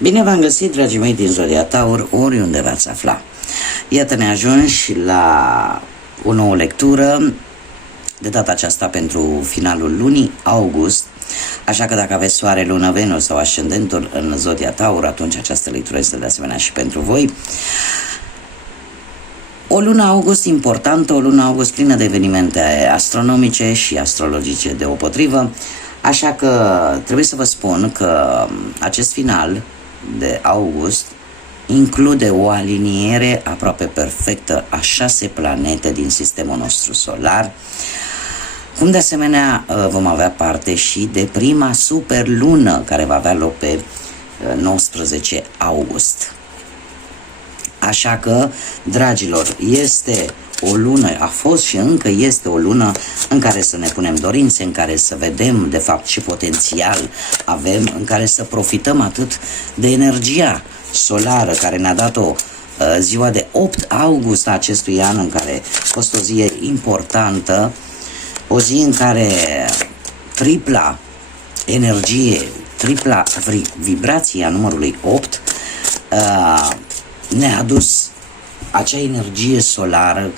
Bine v-am găsit, dragii mei din Zodia Taur, oriunde v-ați afla. Iată, ne ajungi la o nouă lectură, de data aceasta pentru finalul lunii august, așa că dacă aveți soare, lună, Venus sau ascendentul în Zodia Taur, atunci această lectură este de asemenea și pentru voi. O lună august importantă, o lună august plină de evenimente astronomice și astrologice deopotrivă, așa că trebuie să vă spun că acest final de august include o aliniere aproape perfectă a 6 planete din sistemul nostru solar, cum de asemenea vom avea parte și de prima superlună care va avea loc pe 19 august. Așa că, dragilor, este o lună, a fost și încă este o lună în care să ne punem dorințe, în care să vedem de fapt ce potențial avem, în care să profităm atât de energia solară care ne-a dat-o ziua de 8 august a acestui an, în care a fost o zi importantă, o zi în care tripla energie, tripla vibrație a numărului 8 ne-a adus acea energie solară,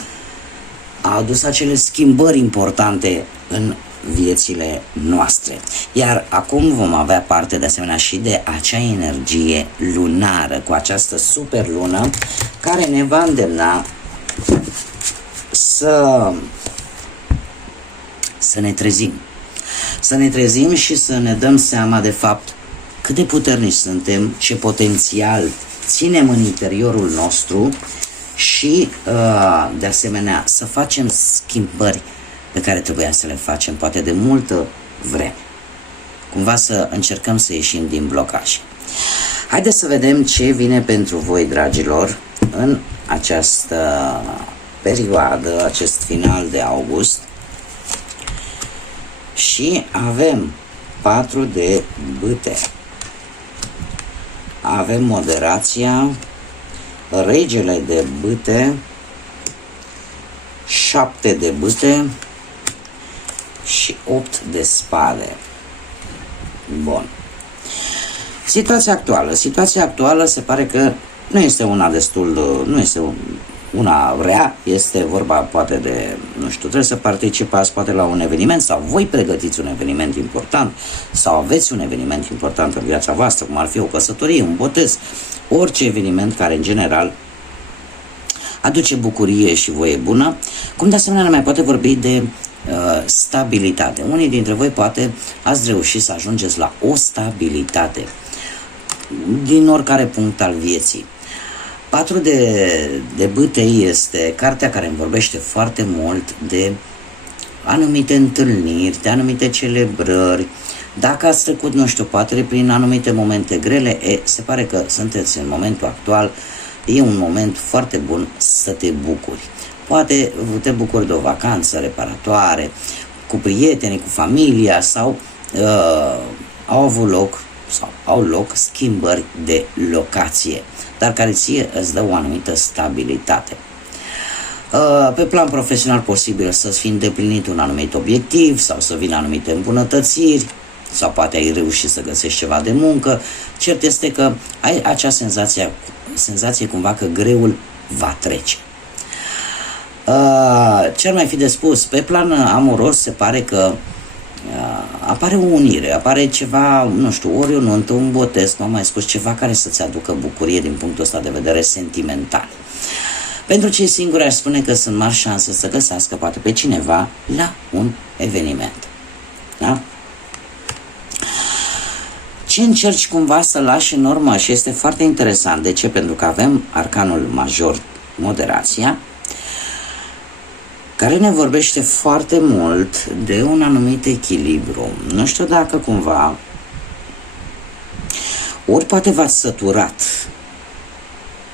a adus acele schimbări importante în viețile noastre. Iar acum vom avea parte de asemenea și de acea energie lunară, cu această superlună care ne va îndemna să ne trezim. Să ne trezim și să ne dăm seama de fapt cât de puternici suntem, ce potențial ținem în interiorul nostru și de asemenea să facem schimbări pe care trebuia să le facem poate de multă vreme. Cumva să încercăm să ieșim din blocaje. Haideți să vedem ce vine pentru voi, dragilor, în această perioadă, acest final de august. Și avem 4 de bâte. Avem moderația, regele de bâte, 7 de bâte și 8 de spade. Bun. Situația actuală se pare că nu este una nu este una rea, este vorba poate de, nu știu, trebuie să participați poate la un eveniment sau voi pregătiți un eveniment important sau aveți un eveniment important în viața voastră, cum ar fi o căsătorie, un botez, orice eveniment care în general aduce bucurie și voie bună, cum de asemenea ne mai poate vorbi de stabilitate. Unii dintre voi poate ați reușit să ajungeți la o stabilitate din oricare punct al vieții. 4 de bâte este cartea care îmi vorbește foarte mult de anumite întâlniri, de anumite celebrări. Dacă ați trecut, nu știu, poate prin anumite momente grele, se pare că sunteți în momentul actual, e un moment foarte bun să te bucuri. Poate te bucuri de o vacanță reparatoare, cu prietenii, cu familia sau au avut loc sau au loc schimbări de locație, dar care ție îți dă o anumită stabilitate. Pe plan profesional posibil să-ți fi îndeplinit un anumit obiectiv sau să vină anumite îmbunătățiri sau poate ai reușit să găsești ceva de muncă. Cert este că ai acea senzație cumva că greul va trece. Ce ar mai fi de spus? Pe plan amoros se pare că apare o unire, apare ceva, nu știu, ori o nuntă, un botez, cum am mai spus, ceva care să-ți aducă bucurie din punctul ăsta de vedere sentimental. Pentru cei singuri aș spune că sunt mari șanse să găsească poate pe cineva la un eveniment. Da? Ce încerci cumva să lași în urmă și este foarte interesant. De ce? Pentru că avem arcanul major, moderația, care ne vorbește foarte mult de un anumit echilibru. Nu știu dacă cumva, ori poate v-ați săturat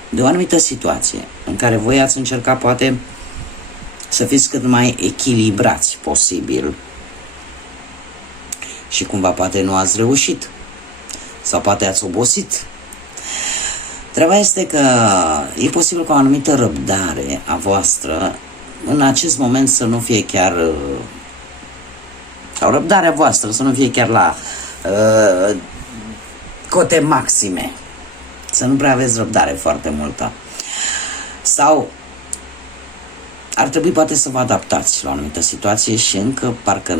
de o anumită situație în care voi ați încercat poate să fiți cât mai echilibrați posibil și cumva poate nu ați reușit sau poate ați obosit. Treaba este că e posibil ca o anumită răbdare a voastră în acest moment să nu fie chiar, sau răbdarea voastră să nu fie chiar la cote maxime. să nu prea aveți răbdare foarte multă. Sau ar trebui poate să vă adaptați la o anumită situație și încă parcă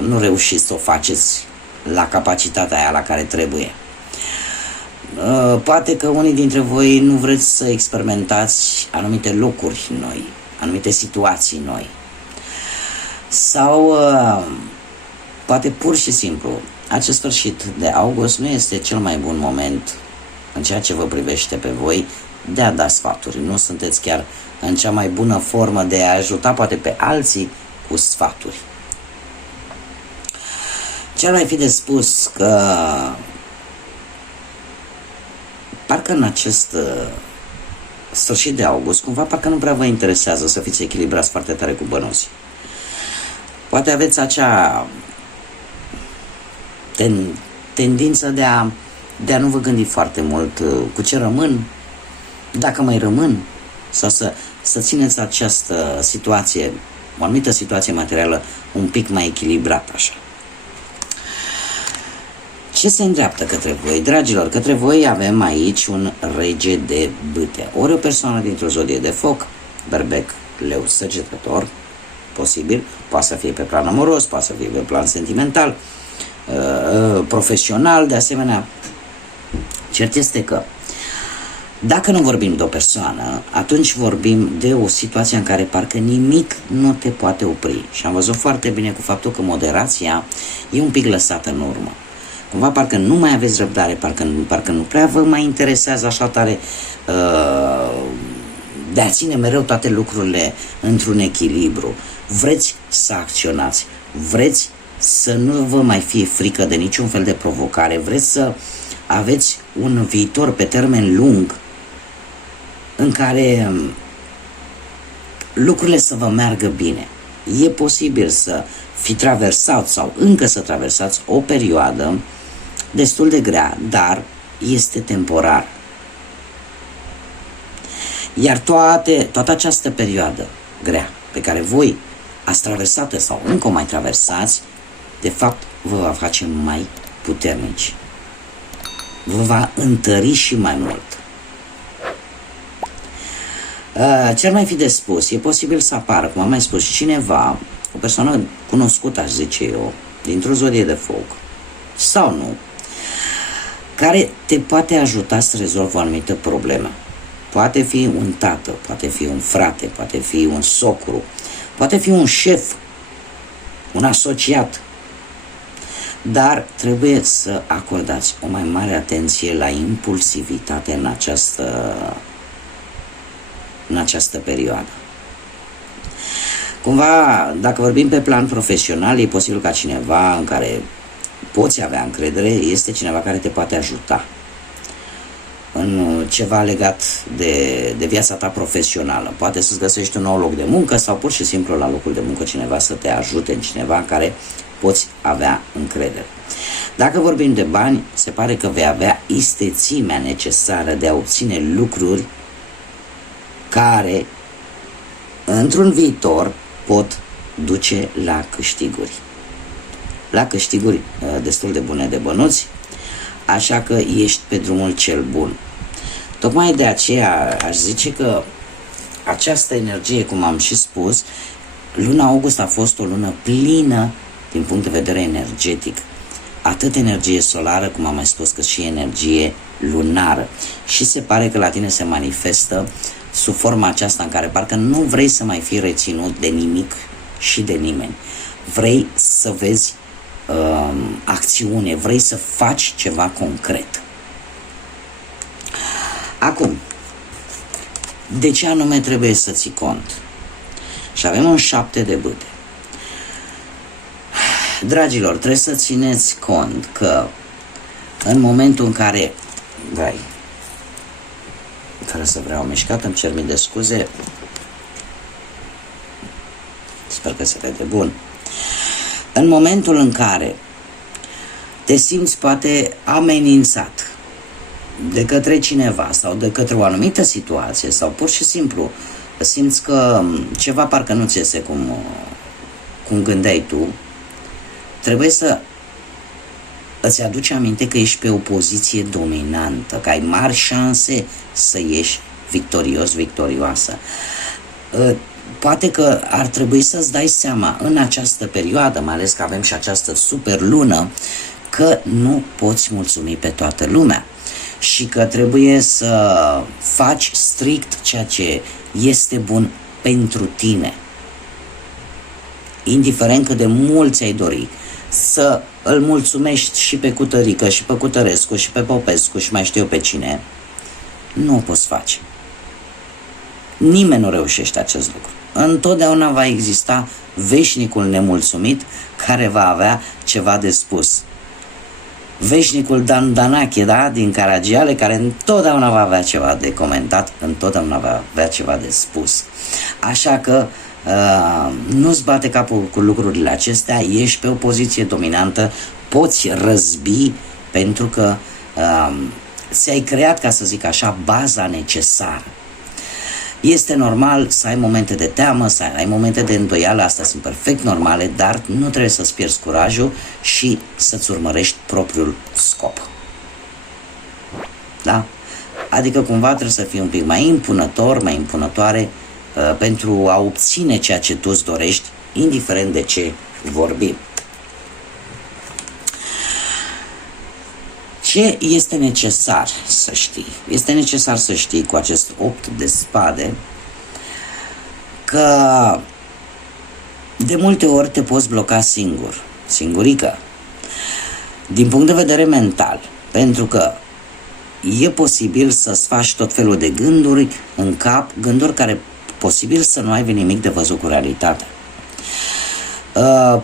nu reușiți să o faceți la capacitatea aia la care trebuie. Poate că unii dintre voi nu vreți să experimentați anumite locuri noi, anumite situații noi. Sau poate pur și simplu acest sfârșit de august nu este cel mai bun moment în ceea ce vă privește pe voi de a da sfaturi. Nu sunteți chiar în cea mai bună formă de a ajuta poate pe alții cu sfaturi. Ce ar mai fi de spus că parcă în acest sfârșit de august, cumva parcă nu prea vă interesează să fiți echilibrați foarte tare cu bănuții. Poate aveți acea tendință de a nu vă gândi foarte mult cu ce rămân, dacă mai rămân, sau să țineți această situație, o anumită situație materială, un pic mai echilibrată așa. Ce se îndreaptă către voi? Dragilor, către voi avem aici un rege de bâte. Ori o persoană dintr-o zodie de foc, berbec, leu, săgetător, posibil, poate să fie pe plan amoros, poate să fie pe plan sentimental, profesional, de asemenea. Cert este că dacă nu vorbim de o persoană, atunci vorbim de o situație în care parcă nimic nu te poate opri. Și am văzut foarte bine cu faptul că moderația e un pic lăsată în urmă. Cumva parcă nu mai aveți răbdare, parcă nu prea vă mai interesează așa tare de a ține mereu toate lucrurile într-un echilibru. Vreți să acționați, vreți să nu vă mai fie frică de niciun fel de provocare, vreți să aveți un viitor pe termen lung în care lucrurile să vă meargă bine. E posibil să fi traversat sau încă să traversați o perioadă destul de grea, dar este temporar. Iar toată această perioadă grea pe care voi ați traversat sau încă o mai traversați, de fapt vă va face mai puternici. Vă va întări și mai mult. Ce ar mai fi de spus? E posibil să apară, cum am mai spus, cineva, o persoană cunoscută, aș zice eu, dintr-o zodie de foc, sau nu, care te poate ajuta să rezolvi o anumită problemă. Poate fi un tată, poate fi un frate, poate fi un socru, poate fi un șef, un asociat, dar trebuie să acordați o mai mare atenție la impulsivitate în această perioadă. Cumva, dacă vorbim pe plan profesional, e posibil ca cineva în care poți avea încredere, este cineva care te poate ajuta în ceva legat de viața ta profesională. Poate să-ți găsești un nou loc de muncă sau pur și simplu la locul de muncă cineva să te ajute, în cineva în care poți avea încredere. Dacă vorbim de bani, se pare că vei avea istețimea necesară de a obține lucruri care într-un viitor pot duce la câștiguri. La câștiguri destul de bune de bănuți, așa că ești pe drumul cel bun. Tocmai de aceea aș zice că această energie, cum am și spus, luna august a fost o lună plină din punct de vedere energetic. Atât energie solară, cum am mai spus, cât și energie lunară. Și se pare că la tine se manifestă sub forma aceasta în care parcă nu vrei să mai fii reținut de nimic și de nimeni. Vrei să vezi acțiune, vrei să faci ceva concret. Acum, de ce anume trebuie să ții cont? Și avem un 7 de bâte. Dragilor, trebuie să țineți cont că în momentul în care fără să vreau mișcat, îmi cer mii de scuze, sper că se vede bun. În momentul în care te simți poate amenințat de către cineva sau de către o anumită situație sau pur și simplu simți că ceva parcă nu ți iese cum gândeai tu, trebuie să îți aduce aminte că ești pe o poziție dominantă, că ai mari șanse să ieși victorios, victorioasă. Poate că ar trebui să-ți dai seama în această perioadă, mai ales că avem și această super lună, că nu poți mulțumi pe toată lumea și că trebuie să faci strict ceea ce este bun pentru tine. Indiferent cât de mult ți-ai dori să îl mulțumești și pe Cutărică, și pe Cutărescu, și pe Popescu, și mai știu eu pe cine, nu o poți face. Nimeni nu reușește acest lucru. Întotdeauna va exista veșnicul nemulțumit care va avea ceva de spus. Veșnicul Dan Danache, da? Din Caragiale, care întotdeauna va avea ceva de comentat, întotdeauna va avea ceva de spus. Așa că nu-ți bate capul cu lucrurile acestea, ești pe o poziție dominantă, poți răzbi pentru că ți-ai creat, ca să zic așa, baza necesară. Este normal să ai momente de teamă, să ai momente de îndoială, astea sunt perfect normale, dar nu trebuie să-ți pierzi curajul și să-ți urmărești propriul scop. Da? Adică cumva trebuie să fii un pic mai impunător, mai impunătoare pentru a obține ceea ce tu îți dorești, indiferent de ce vorbim. Ce este necesar să știi? Este necesar să știi cu acest 8 de spade că de multe ori te poți bloca singur, singurică, din punct de vedere mental, pentru că e posibil să-ți faci tot felul de gânduri în cap, gânduri care posibil să nu aibă nimic de văzut cu realitatea.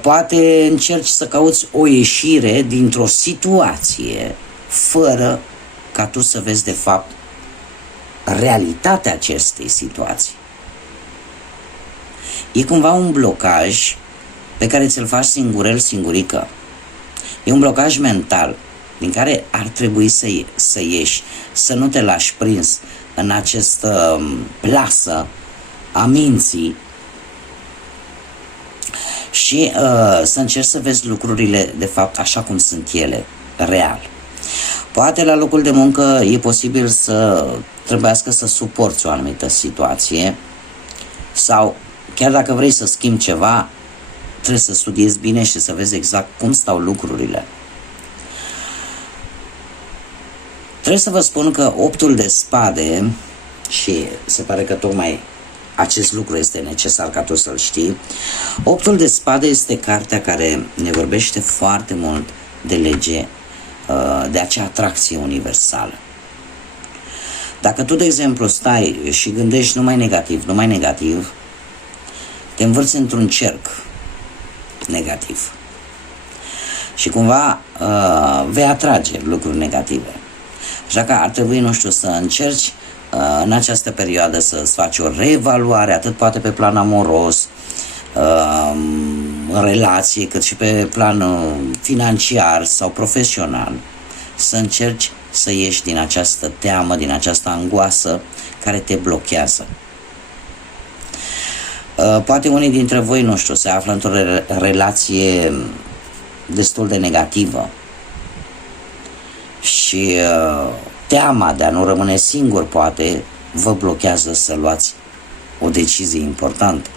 Poate încerci să cauți o ieșire dintr-o situație fără ca tu să vezi de fapt realitatea acestei situații. E cumva un blocaj pe care ți-l faci singurel, singurică. E un blocaj mental din care ar trebui să ieși, să nu te lași prins în această plasă a minții și să încerci să vezi lucrurile de fapt așa cum sunt ele, real. Poate la locul de muncă e posibil să trebuiască să suporți o anumită situație sau chiar dacă vrei să schimbi ceva, trebuie să studiezi bine și să vezi exact cum stau lucrurile. Trebuie să vă spun că 8-ul de spade, și se pare că tocmai acest lucru este necesar ca tu să-l știi, 8-ul de spade este cartea care ne vorbește foarte mult de lege, de acea atracție universală. Dacă tu, de exemplu, stai și gândești numai negativ, te învârți într-un cerc negativ și cumva vei atrage lucruri negative. Așa că ar trebui, nu știu, să încerci în această perioadă să-ți faci o reevaluare, atât poate pe plan amoros, în relație, cât și pe plan financiar sau profesional, să încerci să ieși din această teamă, din această angoasă care te blochează. Poate unii dintre voi, nu știu, se află într-o relație destul de negativă și teama de a nu rămâne singur poate vă blochează să luați o decizie importantă.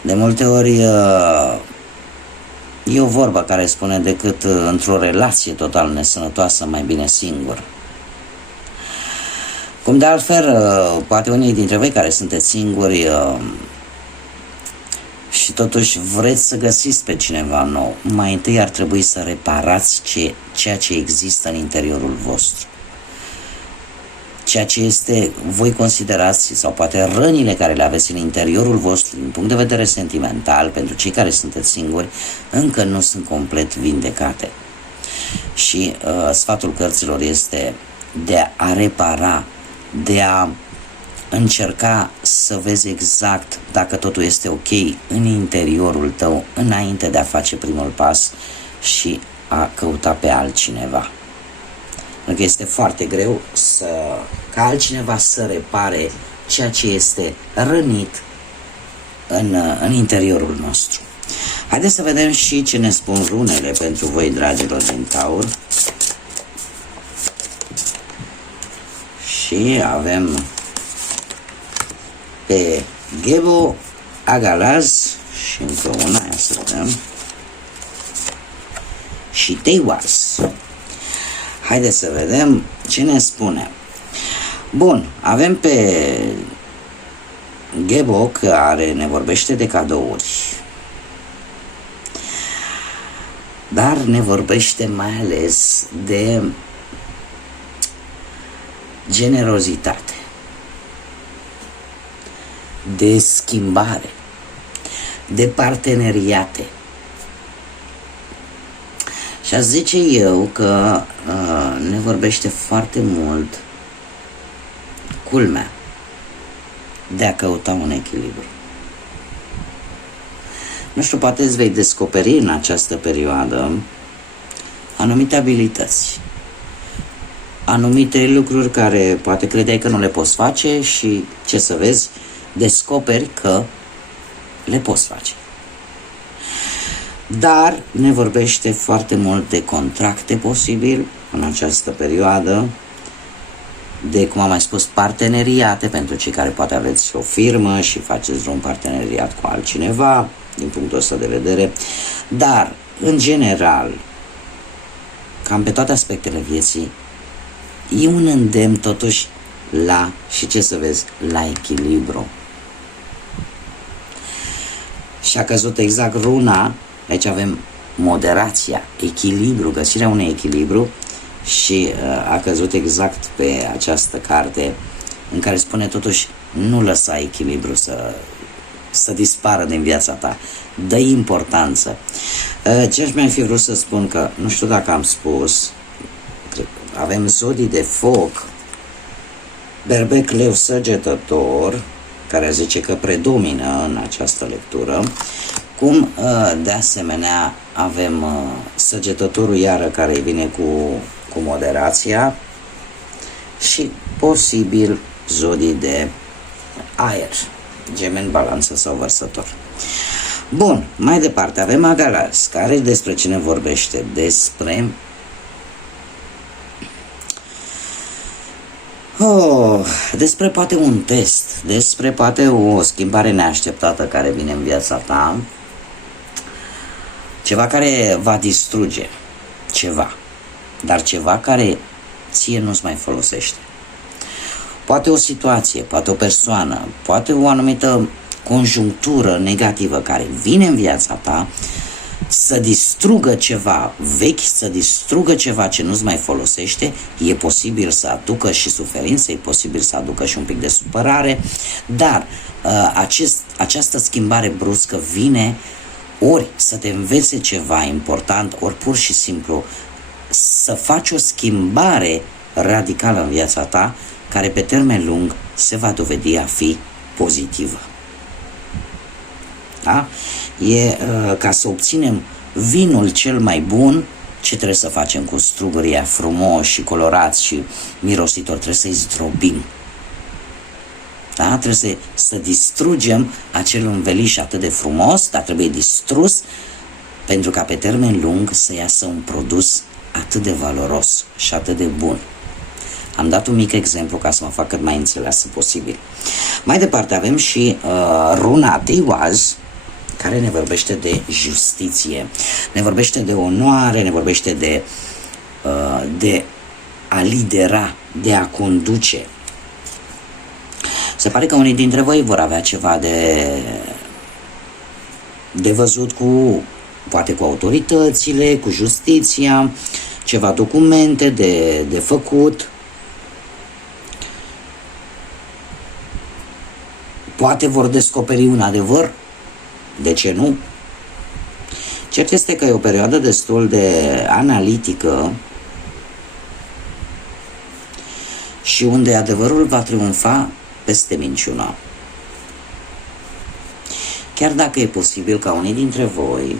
De multe ori e o vorbă care spune decât într-o relație total nesănătoasă, mai bine singur. Cum de altfel, poate unii dintre voi care sunteți singuri și totuși vreți să găsiți pe cineva nou, mai întâi ar trebui să reparați ceea ce există în interiorul vostru. Ceea ce este, voi considerați, sau poate rănile care le aveți în interiorul vostru, din punct de vedere sentimental, pentru cei care sunteți singuri, încă nu sunt complet vindecate. Și sfatul cărților este de a repara, de a încerca să vezi exact dacă totul este ok în interiorul tău, înainte de a face primul pas și a căuta pe altcineva. Pentru că este foarte greu ca altcineva să repare ceea ce este rănit în interiorul nostru. Haideți să vedem și ce ne spun runele pentru voi, dragilor din Taur. Și avem pe Gebo, Agalaz și încă una, ia să vedem, și Teiwaz. Haideți să vedem ce ne spune. Bun, avem pe Gebo care ne vorbește de cadouri, dar ne vorbește mai ales de generozitate, de schimbare, de parteneriate. Și aș zice eu că ne vorbește foarte mult, culmea, de a căuta un echilibru. Nu știu, poate îți vei descoperi în această perioadă anumite abilități, anumite lucruri care poate credeai că nu le poți face și, ce să vezi, descoperi că le poți face. Dar ne vorbește foarte mult de contracte posibil în această perioadă, de, cum am mai spus, parteneriate pentru cei care poate aveți o firmă și faceți un parteneriat cu altcineva, din punctul ăsta de vedere, dar, în general, cam pe toate aspectele vieții, e un îndemn totuși la, și ce să vezi, la echilibru. Și a căzut exact runa, aici avem moderația, echilibru, găsirea unui echilibru, și a căzut exact pe această carte în care spune totuși nu lăsa echilibru să dispară din viața ta, dă importanță. Ce aș mai fi vrut să spun, că nu știu dacă am spus, avem zodii de foc, Berbec, Leu, Săgetător, care zice că predomină în această lectură, cum de asemenea avem Săgetătorul iară, care vine cu moderația, și posibil zodii de aer, Gemeni, Balanță sau Vărsător. Bun, mai departe avem Agalaz, care despre cine vorbește? Despre poate un test, despre poate o schimbare neașteptată care vine în viața ta, ceva care va distruge ceva, dar ceva care ție nu-ți mai folosește. Poate o situație, poate o persoană, poate o anumită conjunctură negativă care vine în viața ta să distrugă ceva vechi, să distrugă ceva ce nu-ți mai folosește. E posibil să aducă și suferință, e posibil să aducă și un pic de supărare, dar această schimbare bruscă vine ori să te învețe ceva important, ori pur și simplu să faci o schimbare radicală în viața ta, care pe termen lung se va dovedi a fi pozitivă. Da? E ca să obținem vinul cel mai bun, ce trebuie să facem cu strugurii frumoși și colorați și mirositori? Trebuie să-i zdrobim. Da? Trebuie să distrugem acel înveliș atât de frumos, dar trebuie distrus pentru ca pe termen lung să iasă un produs atât de valoros și atât de bun. Am dat un mic exemplu ca să mă fac cât mai înțeleasă posibil. Mai departe avem și runa Teiwaz, care ne vorbește de justiție, ne vorbește de onoare, ne vorbește de a lidera, de a conduce. Se pare că unii dintre voi vor avea ceva de văzut poate cu autoritățile, cu justiția, ceva documente de făcut. Poate vor descoperi un adevăr, de ce nu? Cert este că e o perioadă destul de analitică și unde adevărul va triumfa peste minciuna. Chiar dacă e posibil ca unii dintre voi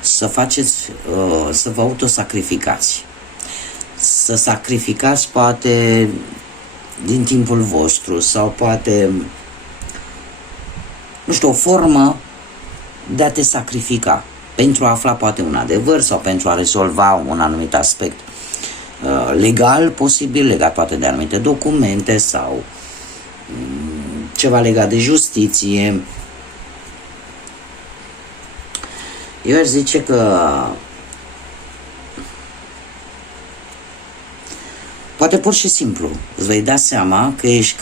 să vă autosacrificați, să sacrificați poate din timpul vostru sau poate, nu știu, o formă de a te sacrifica pentru a afla poate un adevăr sau pentru a rezolva un anumit aspect legal posibil, legat poate de anumite documente sau ceva legat de justiție. Eu aș zice că poate pur și simplu îți vei da seama că ești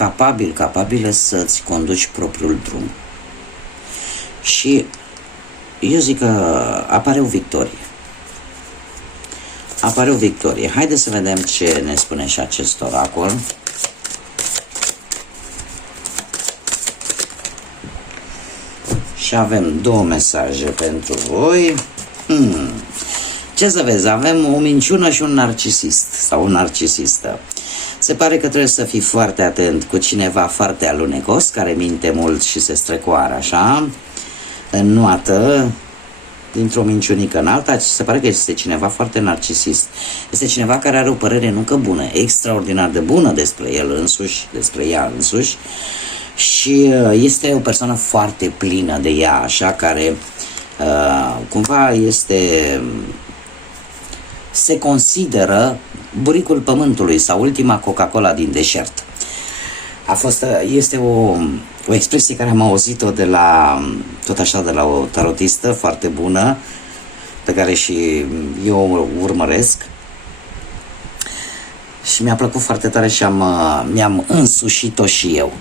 capabilă să-ți conduci propriul drum. Și eu zic că apare o victorie. Apare o victorie. Haideți să vedem ce ne spune și acest oracol. Și avem două mesaje pentru voi. Ce să vezi, avem o minciună și un narcisist sau o narcisistă. Se pare că trebuie să fii foarte atent cu cineva foarte alunecos, care minte mult și se strecoară așa, înnoată dintr-o minciunică în alta. Se pare că este cineva foarte narcisist. Este cineva care are o părere nu că bună, extraordinar de bună despre el însuși, despre ea însuși, și este o persoană foarte plină de ea, așa, care cumva se consideră buricul pământului sau ultima Coca-Cola din deșert. Este o expresie care am auzit-o de la o tarotistă foarte bună, pe care și eu o urmăresc. Și mi-a plăcut foarte tare și mi-am însușit-o și eu.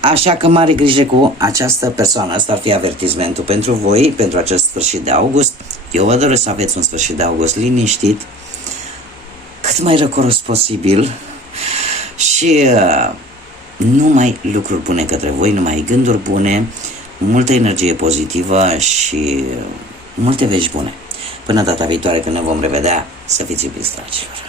Așa că mare grijă cu această persoană. Asta ar fi avertismentul pentru voi, pentru acest sfârșit de august. Eu vă doresc să aveți un sfârșit de august liniștit, cât mai răcoros posibil și numai lucruri bune către voi, numai gânduri bune, multă energie pozitivă și multe vești bune. Până data viitoare când ne vom revedea, să fiți iubiți, dragilor!